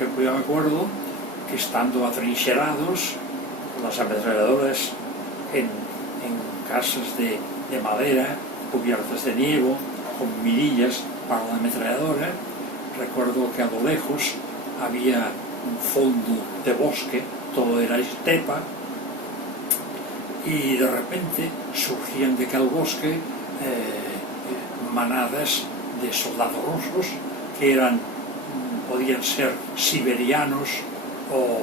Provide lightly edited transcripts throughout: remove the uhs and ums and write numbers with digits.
ejemplo, yo me acuerdo que estando atrincherados, las ametralladoras en casas de madera, cubiertas de nieve, con mirillas para la ametralladora. Recuerdo que a lo lejos había un fondo de bosque, todo era estepa, y de repente surgían de aquel bosque manadas de soldados rusos que podían ser siberianos o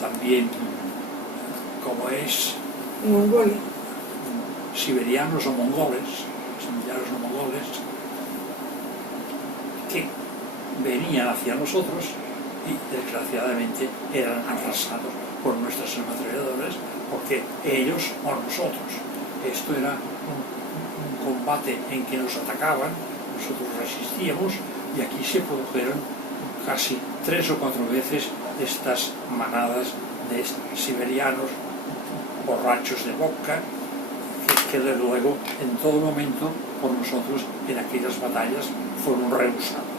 también, como es, mongoles, siberianos o mongoles, que venían hacia nosotros y desgraciadamente eran arrasados por nuestras ametralladoras, porque ellos o nosotros. Esto era un combate en que nos atacaban, nosotros resistíamos, y aquí se produjeron casi 3 o 4 veces estas manadas de siberianos borrachos de vodka, que de luego en todo momento por nosotros en aquellas batallas fueron rehusados.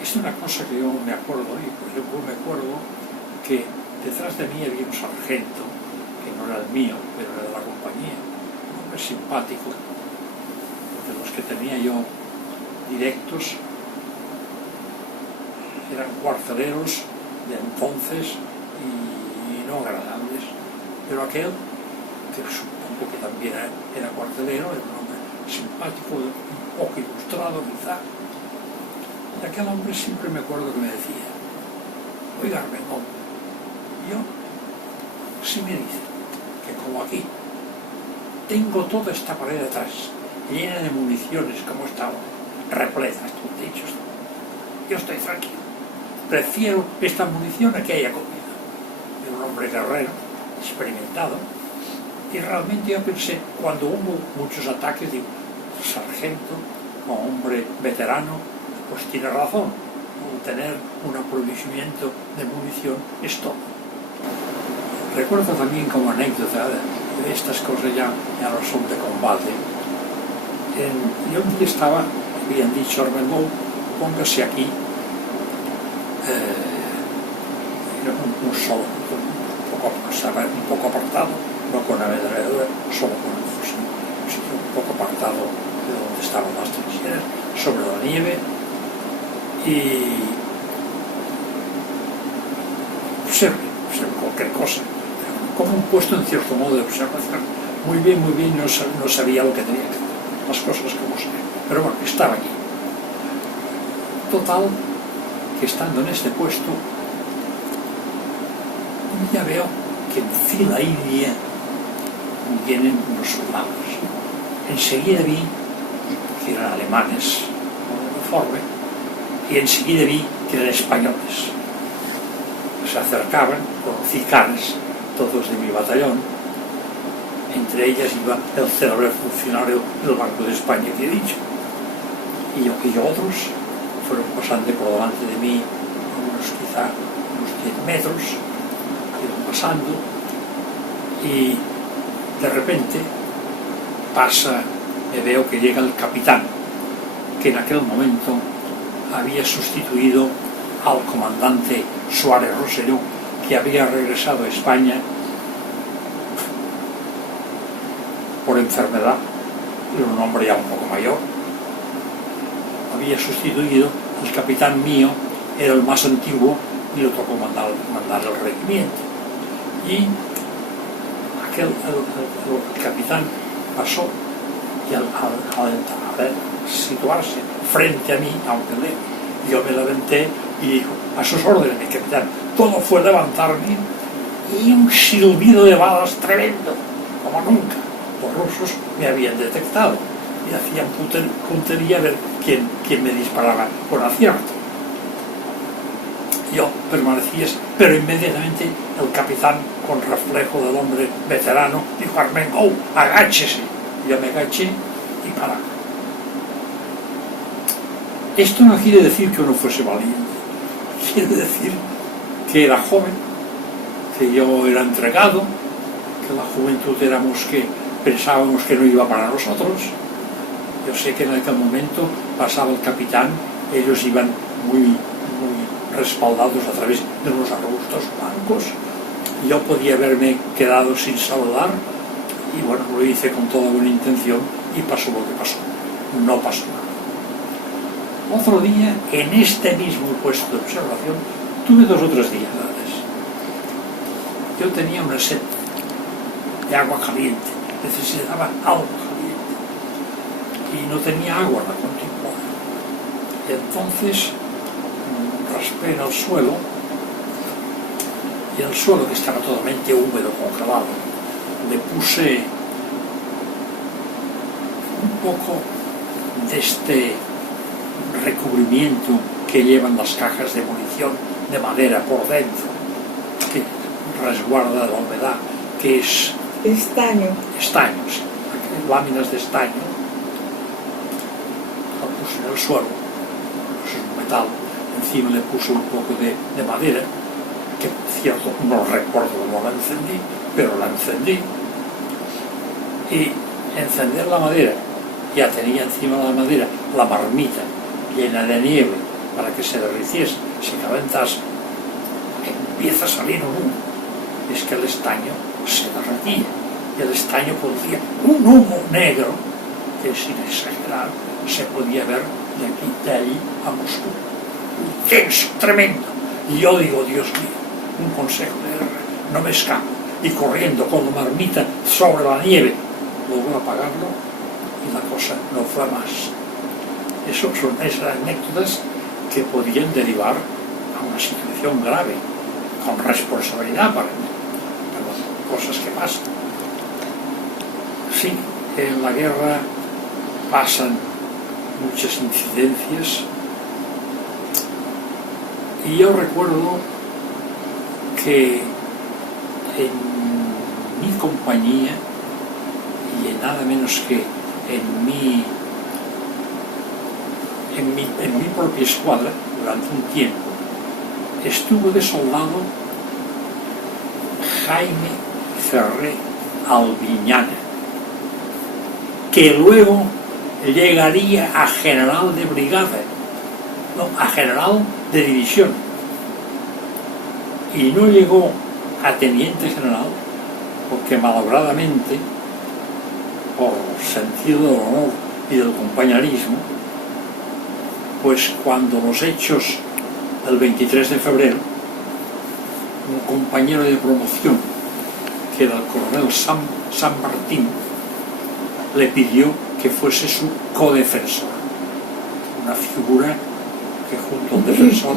Es una cosa que yo me acuerdo, y por ejemplo me acuerdo que detrás de mí había un sargento, que no era el mío, pero era de la compañía, un hombre simpático, de los que tenía yo directos, eran cuarteleros de entonces y no agradables, pero aquel, que supongo que también era cuartelero, era un hombre simpático, un poco ilustrado quizá, y aquel hombre siempre me acuerdo que me decía: oiga, Armengol, yo, si me dice que como aquí tengo toda esta pared atrás llena de municiones como esta, repletas, dichos, yo estoy tranquilo, prefiero esta munición a que haya comida. Era un hombre guerrero, experimentado, y realmente yo pensé, cuando hubo muchos ataques, digo, sargento, como hombre veterano, pues tiene razón, tener un aprovisionamiento de munición es todo. Recuerdo también como anécdota de estas cosas, ya no son de combate. Yo un día estaba, habían dicho: Armengol, póngase aquí, era un solo, estaba un poco apartado, no con ametralladora, solo con un fusil, un poco apartado de donde estaban las trincheras, sobre la nieve, y observe cualquier cosa, como un puesto en cierto modo de observación. Muy bien, no sabía lo que tenía que hacer, las cosas como son, pero bueno, estaba allí. Total, que estando en este puesto, ya veo que en fila india vienen unos soldados. Enseguida vi que eran alemanes, con uniforme, y enseguida vi que eran españoles. Se acercaban, conocí caras, todos de mi batallón. Entre ellas iba el célebre funcionario del Banco de España que he dicho. Y otros fueron pasando por delante de mí, quizá unos 10 metros, iban pasando, y de repente me veo que llega el capitán, que en aquel momento había sustituido al comandante Suárez Rosselló, que había regresado a España por enfermedad, era un hombre ya un poco mayor. Había sustituido, el capitán mío era el más antiguo y le tocó mandar el regimiento. Y el capitán pasó, y al situarse frente a mí, aunque lejos, yo me levanté y dijo: a sus órdenes, mi capitán. Todo fue levantarme y un silbido de balas tremendo, como nunca. Los rusos me habían detectado y hacían puntería a ver quién me disparaba con acierto. Yo permanecía, pero inmediatamente el capitán, con reflejo del hombre veterano, dijo: Armengol, agáchese. Yo me agaché y pará. Esto no quiere decir que uno fuese valiente, quiere decir que era joven, que yo era entregado, que la juventud éramos que pensábamos que no iba para nosotros. Yo sé que en aquel momento pasaba el capitán, ellos iban muy respaldados a través de unos arbustos blancos. Yo podía haberme quedado sin saludar y bueno, lo hice con toda buena intención y pasó lo que pasó, no pasó nada. Otro día, en este mismo puesto de observación, tuve 2 o 3 días antes. Yo tenía una sed de agua caliente, necesitaba agua caliente y no tenía agua en la contemporánea. Entonces raspé en el suelo, y el suelo, que estaba totalmente húmedo, congelado, le puse un poco de este recubrimiento que llevan las cajas de munición de madera por dentro, que resguarda la humedad, que es estaño, sí, láminas de estaño. Lo puse en el suelo, es un metal. Encima le puse un poco de madera, que por cierto no recuerdo cómo la encendí, pero la encendí. Y encender la madera, ya tenía encima de la madera la marmita llena de nieve para que se derritiese, se calentase, empieza a salir un humo. Es que el estaño se derretía, y el estaño producía un humo negro que, sin exagerar, se podía ver de aquí, de allí a Moscú. Intenso, tremendo. Y yo digo, Dios mío, un consejo de guerra, no me escapo. Y corriendo con la marmita sobre la nieve, logró apagarlo y la cosa no fue más. Eso son esas anécdotas que podían derivar a una situación grave, con responsabilidad para mí, pero cosas que pasan. Sí, en la guerra pasan muchas incidencias. Y yo recuerdo que en mi compañía, y en nada menos que en mi propia escuadra, durante un tiempo, estuvo de soldado Jaime Ferrer Albiñana, que luego llegaría a general de brigada, no, a general de división, y no llegó a teniente general porque malogradamente, por sentido del honor y del compañerismo, pues cuando los hechos del 23 de febrero, un compañero de promoción, que era el coronel San Martín, le pidió que fuese su codefensor, una figura que junto al defensor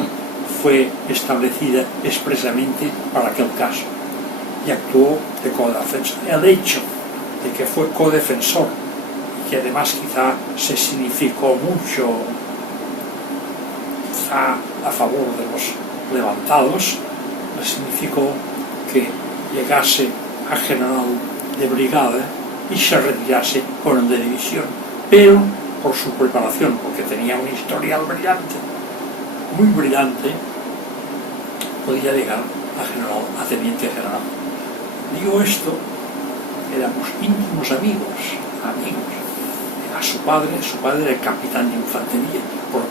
fue establecida expresamente para aquel caso, y actuó de codefensor. El hecho de que fue codefensor, y que además quizá se significó mucho, quizá a favor de los levantados, le significó que llegase a general de brigada y se retirase con el de división, pero por su preparación, porque tenía un historial brillante, muy brillante, podía llegar a teniente general. Digo esto, éramos íntimos amigos. A su padre era capitán de infantería, por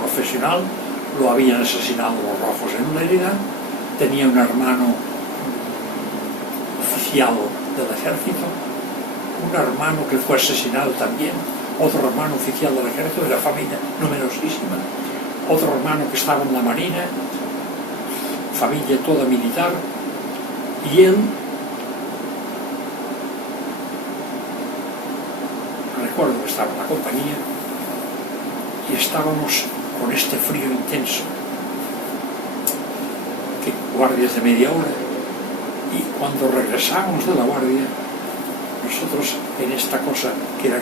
profesional, lo habían asesinado los rojos en Lérida, tenía un hermano oficial del ejército, un hermano que fue asesinado también, otro hermano oficial del ejército, de la familia numerosísima, otro hermano que estaba en la marina, familia toda militar, y él, recuerdo que estaba en la compañía y estábamos con este frío intenso, que guardias de media hora, y cuando regresamos de la guardia, nosotros en esta cosa que era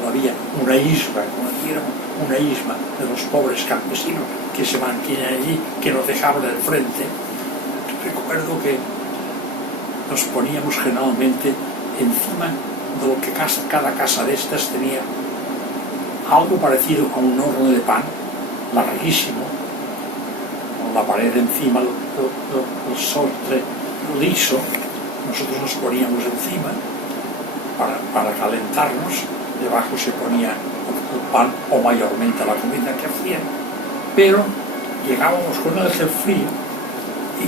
todavía una isla, como dijéramos, una isla de los pobres campesinos que se mantienen allí, que nos dejaban del frente, recuerdo que nos poníamos generalmente encima de lo que cada casa de estas tenía algo parecido a un horno de pan, larguísimo, con la pared encima, el sostre liso. Nosotros nos poníamos encima para calentarnos, debajo se ponía el pan o mayormente la comida que hacían, pero llegábamos con el frío y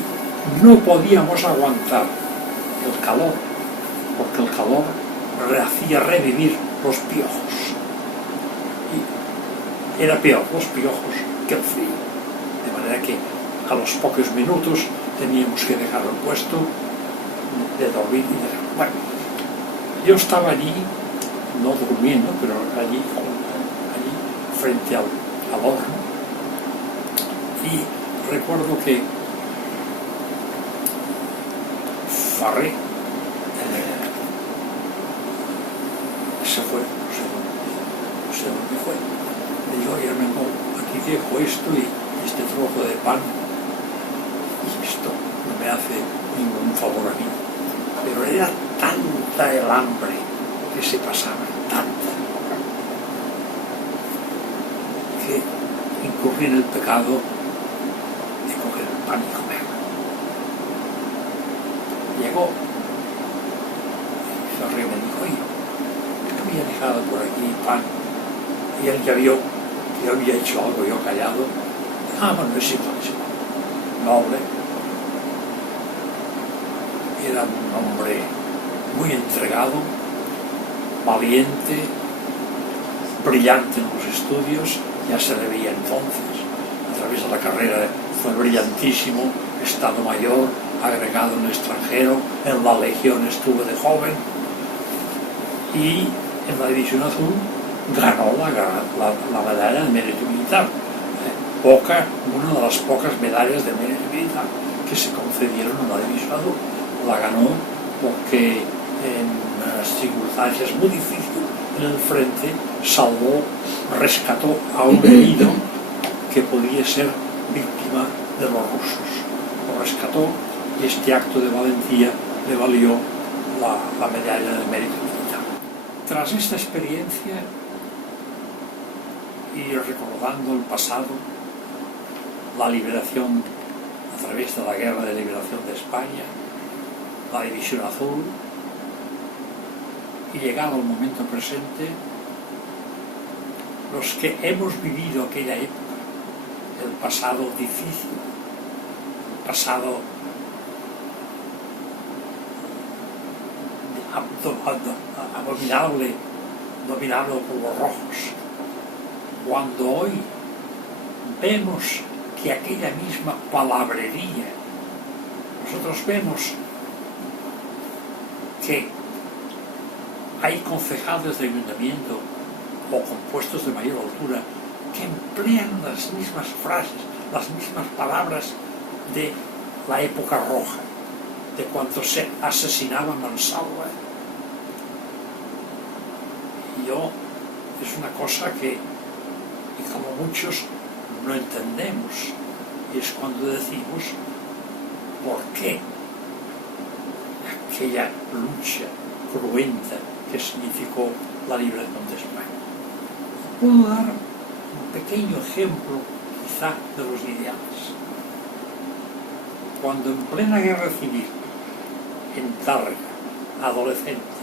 no podíamos aguantar el calor, porque el calor hacía revivir los piojos. Y era peor los piojos que el frío. De manera que a los pocos minutos teníamos que dejar el puesto de dormir y de... Bueno, yo estaba allí, no durmiendo, pero allí frente al horno, y recuerdo que Farré se fue, no sé dónde fue. Me dijo: oye, Hernando, aquí dejo esto y este trozo de pan, y esto no me hace ningún favor a mí. Pero era tanta el hambre que se pasaba, tanta, que incurrí en el pecado de coger el pan y comer. Llegó y Farré me dijo: oye, había dejado por aquí pan, y él ya vio que yo había hecho algo, yo callado. Bueno, es igual, noble. Era un hombre muy entregado, valiente, brillante en los estudios, ya se le veía entonces, a través de la carrera fue brillantísimo, Estado Mayor, agregado en el extranjero, en la Legión estuvo de joven, y en la División Azul ganó la medalla de mérito militar, una de las pocas medallas de mérito militar que se concedieron en la División Azul. La ganó porque en circunstancias muy difíciles en el frente salvó, rescató a un herido que podía ser víctima de los rusos. Lo rescató, y este acto de valentía le valió la medalla de mérito militar. Tras esta experiencia, y recordando el pasado, la liberación a través de la Guerra de Liberación de España, la División Azul, y llegado el momento presente, los que hemos vivido aquella época, el pasado difícil, el pasado abominable, dominado por los rojos, cuando hoy vemos que aquella misma palabrería, nosotros vemos que hay concejales de ayuntamiento o compuestos de mayor altura que emplean las mismas frases, las mismas palabras de la época roja, de cuando se asesinaba Mansalva. Y es una cosa que, y como muchos, no entendemos, y es cuando decimos por qué aquella lucha cruenta que significó la liberación de España. Puedo dar un pequeño ejemplo, quizá, de los ideales. Cuando en plena guerra civil, en Tárrega, adolescente,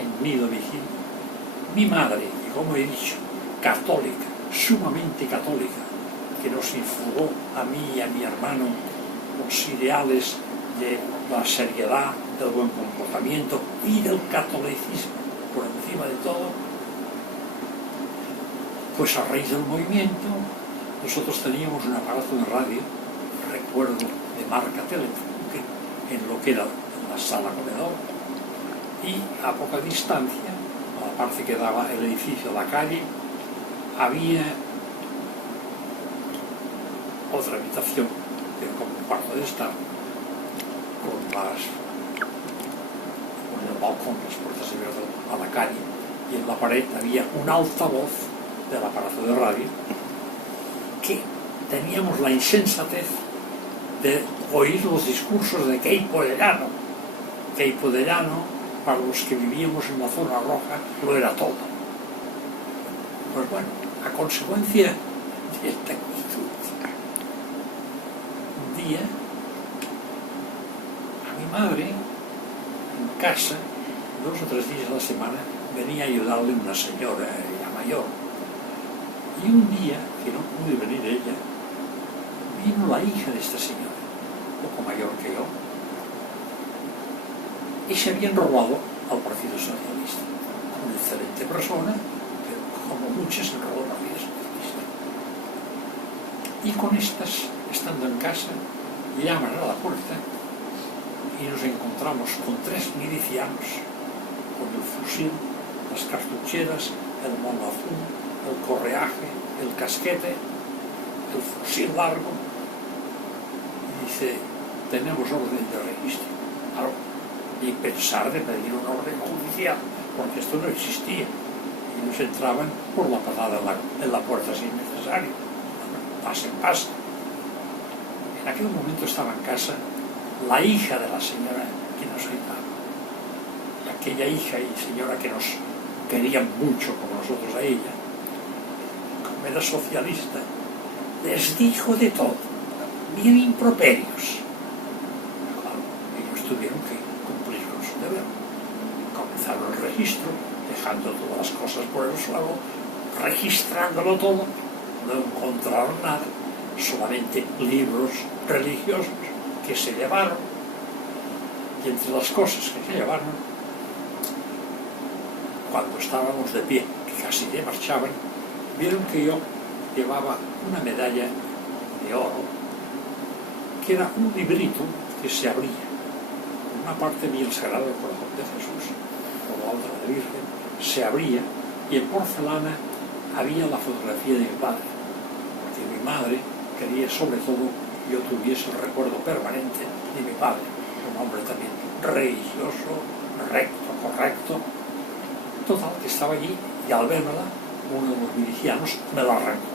en mi domicilio, mi madre, que como he dicho, católica, sumamente católica, que nos infugó a mí y a mi hermano los ideales de la seriedad, del buen comportamiento y del catolicismo por encima de todo, pues a raíz del movimiento nosotros teníamos un aparato de radio, recuerdo, de marca Telefunken, en lo que era la sala comedor, y a poca distancia, a la parte que daba el edificio a la calle, había otra habitación, que era como un cuarto de estar, con el balcón, las puertas abiertas a la calle, y en la pared había un altavoz del aparato de radio, que teníamos la insensatez de oír los discursos de Queipo de Llano. Queipo de Llano, para los que vivíamos en la zona roja, lo era todo. Pues bueno, a consecuencia de esta actitud, un día a mi madre, en casa, 2 o 3 días a la semana, venía a ayudarle una señora ya mayor. Y un día, que no pude venir ella, vino la hija de esta señora, un poco mayor que yo, y se había enrolado al Partido Socialista. Una excelente persona, pero como muchas se enroló al Partido Socialista. Y con estas, estando en casa, llaman a la puerta y nos encontramos con 3 milicianos, con el fusil, las cartucheras, el mono azul, el correaje, el casquete, el fusil largo. Y dice, tenemos orden de registro. Claro, y pensar de pedir un orden judicial, porque esto no existía. Ellos entraban por la patada en la puerta sin necesario. Pasen, pasen. En aquel momento estaba en casa la hija de la señora que nos gritaba. Y aquella hija y señora que nos querían mucho como nosotros a ella, como era socialista, les dijo de todo, bien improperios. Claro, ellos tuvieron que cumplir con su deber. Comenzaron el registro, dejando todas las cosas por el suelo, registrándolo todo. No encontraron nada, solamente libros religiosos que se llevaron. Y entre las cosas que se llevaron, cuando estábamos de pie, que casi ya marchaban, vieron que yo llevaba una medalla de oro, que era un librito que se abría. Por una parte vi el Sagrado Corazón de Jesús, por la otra la Virgen, se abría, y en porcelana había la fotografía de mi padre, porque mi madre quería sobre todo que yo tuviese el recuerdo permanente de mi padre, un hombre también religioso, recto, correcto. Total, que estaba allí, y al verla, uno de los milicianos me la arrancó.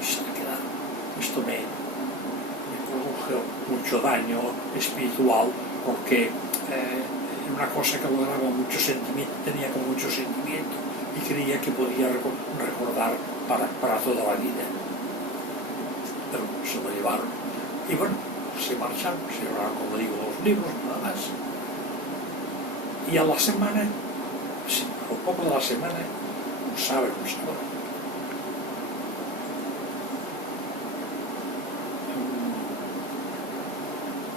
Y se me quedó. Esto me produjo mucho daño espiritual, porque era una cosa que lograba mucho sentimiento, tenía como mucho sentimiento, y creía que podía recordar para toda la vida. Pero se lo llevaron. Y bueno, se marcharon, se llevaron, como digo, los libros, nada más. Y a la semana, a poco de la semana, un sábado,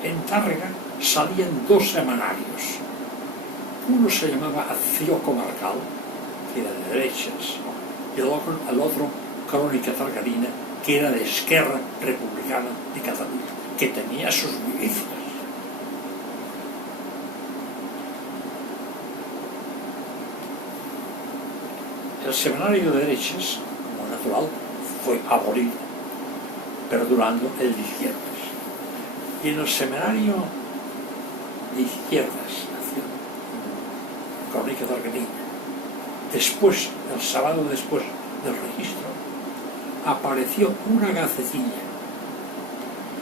en Tárrega salían 2 semanarios. Uno se llamaba Acción Comarcal, que era de derechas, y el otro Crónica Targarina, que era de Esquerra Republicana de Cataluña, que tenía sus milicias. El semanario de derechas, como natural, fue abolido, perdurando el de izquierdas. Y en el semanario de izquierdas, Crónica Targarina, después, el sábado después del registro, apareció una gacetilla,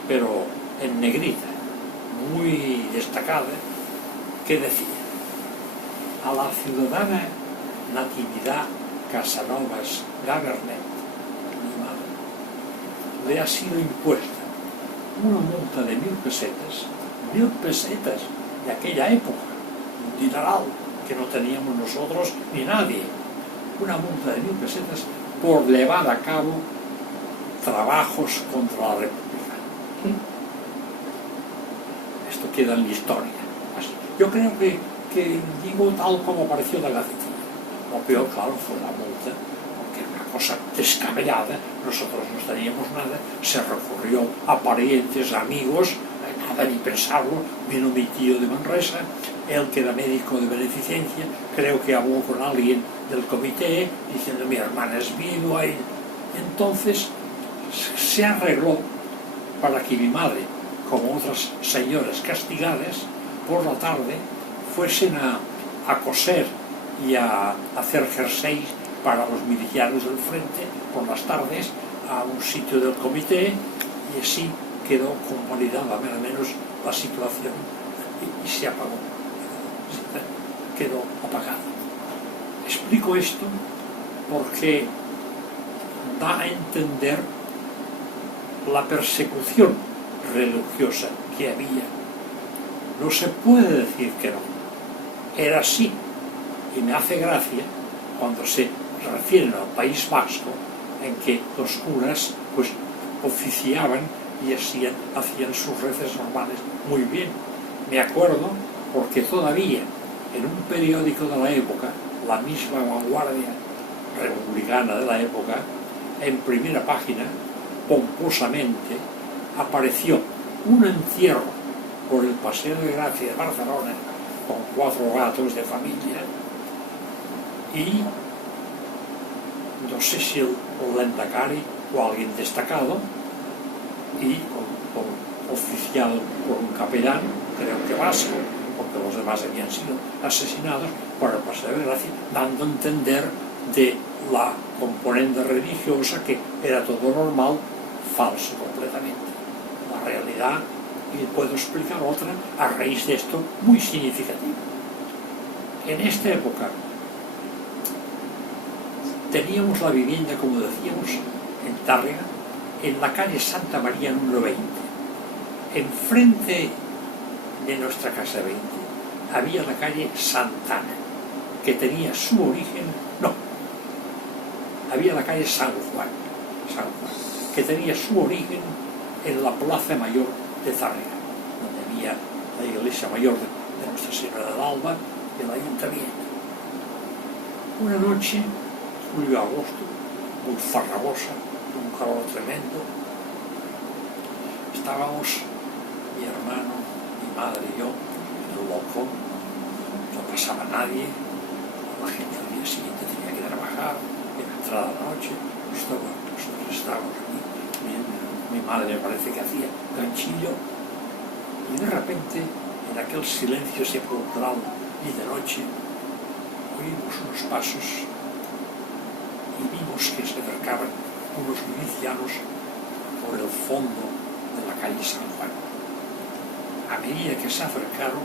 pero en negrita, muy destacada, que decía: a la ciudadana Natividad Casanovas Gabernet, mi madre, le ha sido impuesta una multa de 1000 pesetas, 1000 pesetas de aquella época, un dineral que no teníamos nosotros ni nadie, una multa de 1000 pesetas por llevar a cabo trabajos contra la República. Esto queda en la historia. Yo creo que digo tal como apareció la gacetilla. Lo peor, claro, fue la multa, porque era una cosa descabellada, nosotros no teníamos nada, se recurrió a parientes, amigos, nada ni pensarlo, vino mi tío de Manresa, él que era médico de beneficencia, creo que habló con alguien del comité, diciendo: mi hermana es viuda, y entonces se arregló para que mi madre, como otras señoras castigadas, por la tarde fuesen a coser y a hacer jerseys para los milicianos del frente por las tardes a un sitio del comité, y así quedó convalidada al menos la situación y se apagó, quedó apagada. Explico esto porque da a entender la persecución religiosa que había. No se puede decir que no, era así. Y me hace gracia cuando se refieren al País Vasco, en que los curas pues oficiaban y hacían sus reces normales muy bien. Me acuerdo porque todavía en un periódico de la época, la misma Vanguardia republicana de la época, en primera página, pomposamente, apareció un entierro por el Paseo de Gracia de Barcelona con 4 gatos de familia y no sé si el Lehendakari o alguien destacado y oficiado por un capellán, creo que vasco, porque los demás habían sido asesinados por el Paseo de Gracia, dando a entender de la componente religiosa que era todo normal, falso completamente. La realidad, y puedo explicar otra a raíz de esto muy significativa. En esta época teníamos la vivienda, como decíamos, en Tárrega, en la calle Santa María número 20. Enfrente de nuestra casa 20 había la calle Santana, que tenía su origen, había la calle San Juan, que tenía su origen en la Plaza Mayor de Tárrega, donde había la iglesia mayor de Nuestra Señora del Alba y el ayuntamiento. Una noche, julio-agosto, muy farragosa, un calor tremendo, estábamos mi hermano, mi madre y yo en el balcón, no pasaba nadie, la gente al día siguiente tenía que trabajar, era entrada la noche, nosotros estábamos aquí, mi madre me parece que hacía ganchillo, y de repente, en aquel silencio sepulcral y de noche, oímos unos pasos y vimos que se acercaban unos milicianos por el fondo de la calle San Juan. A medida que se acercaron,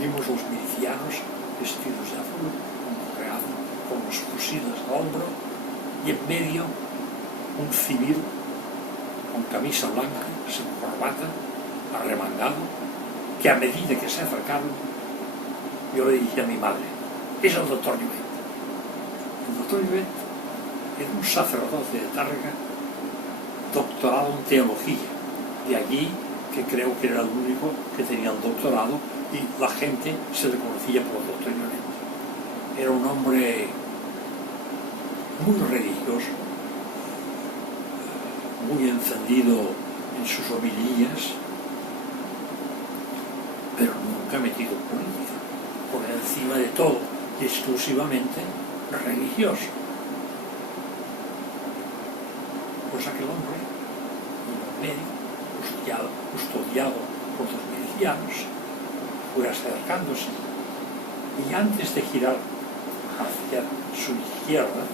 vimos los milicianos vestidos de azul, con los fusiles al hombro, y en medio un civil con camisa blanca, sin corbata, arremangado, que a medida que se acercaron, yo le dije a mi madre: es el doctor Llobet. El doctor Llobet era un sacerdote de Tárrega, doctorado en teología, de allí que creo que era el único que tenía el doctorado y la gente se le conocía por el doctor Llobet. Era un hombre muy religioso, muy encendido en sus homilías, pero nunca metido en política, por encima de todo y exclusivamente religioso. Pues aquel hombre, en medio, custodiado por los milicianos, fue acercándose y antes de girar hacia su izquierda,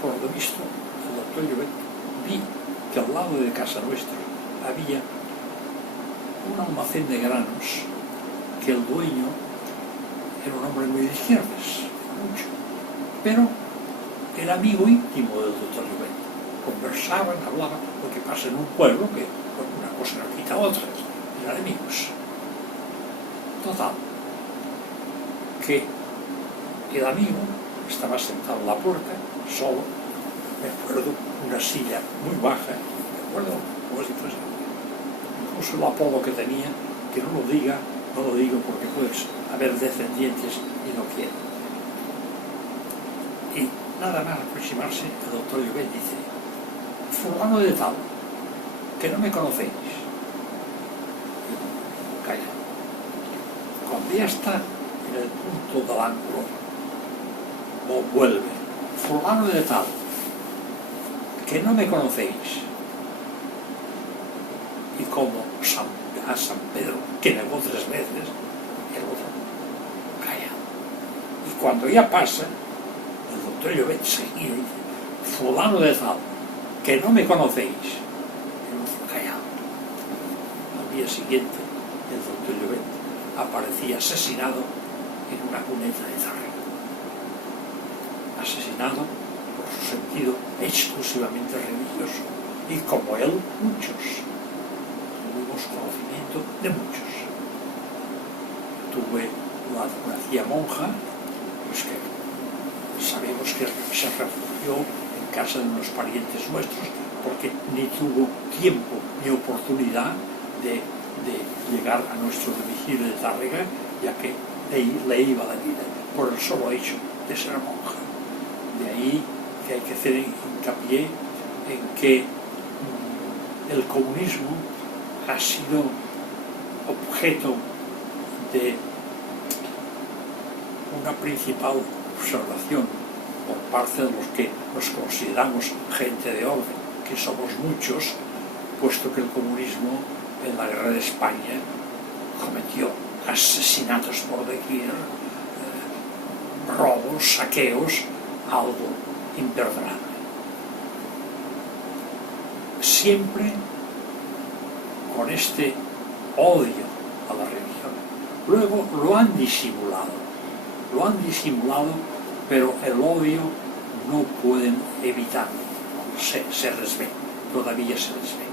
por lo visto, el doctor Llobet vi que al lado de casa nuestra había un almacén de granos que el dueño era un hombre muy de izquierdas, mucho, pero era amigo íntimo del doctor Llobet. Conversaban, hablaban, lo que pasa en un pueblo que una cosa no quita otra, eran amigos. Total, que el amigo estaba sentado en la puerta, solo, me acuerdo, una silla muy baja, me acuerdo como si fuese, incluso el apodo que tenía, que no lo digo porque puedes haber descendientes y no quiero. Y nada más aproximarse, el doctor Llobet dice: fulano de tal, que no me conocéis. Calla. Cuando ya está en el punto del ángulo, vuelve: fulano de tal, que no me conocéis. Y como a San Pedro, que negó 3 veces, el otro calla. Y cuando ya pasa, el doctor Llobet seguía y dice: fulano de tal, que no me conocéis. El otro callado. Al día siguiente, el doctor Llobet aparecía asesinado en una cuneta de Tárrega. Asesinado por su sentido exclusivamente religioso. Y como él, muchos. Tuvimos conocimiento de muchos. Tuve una tía monja pues que sabemos que se refugió en casa de unos parientes nuestros porque ni tuvo tiempo ni oportunidad de llegar a nuestro domicilio de Tárrega, ya que le iba la vida por el solo hecho de ser monja. De ahí que hay que hacer hincapié en que el comunismo ha sido objeto de una principal observación por parte de los que nos consideramos gente de orden, que somos muchos, puesto que el comunismo en la guerra de España cometió asesinatos por doquier, robos, saqueos, algo imperdonable. Siempre con este odio a la religión. Luego lo han disimulado, pero el odio no pueden evitarlo, se les ve, todavía se les ve.